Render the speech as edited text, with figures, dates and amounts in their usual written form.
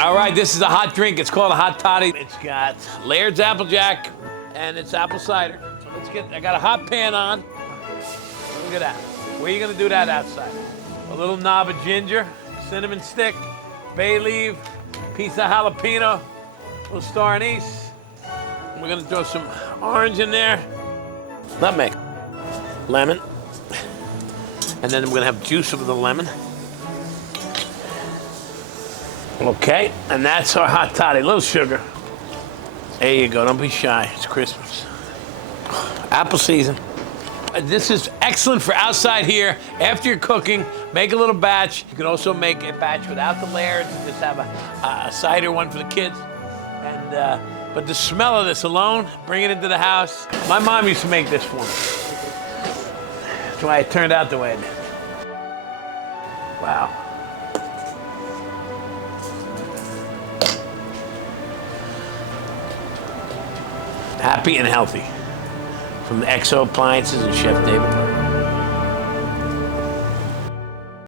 All right, this is a hot drink. It's called a hot toddy. It's got Laird's Applejack and it's apple cider. So let's get, I got a hot pan on. Look at that. Where are you gonna do that outside? A little knob of ginger, cinnamon stick, bay leaf, piece of jalapeno, a little star anise. We're gonna throw some orange in there. Nutmeg, lemon. And then we're gonna have juice of the lemon. Okay, and that's our hot toddy. A little sugar. There you go, don't be shy, it's Christmas. Apple season. This is excellent for outside here. After you're cooking, make a little batch. You can also make a batch without the Laird's. Just have a cider one for the kids. And but the smell of this alone, bring it into the house. My mom used to make this for me. That's why it turned out the way it did. Wow. Happy and healthy. From the XO Appliances and Chef David Burke.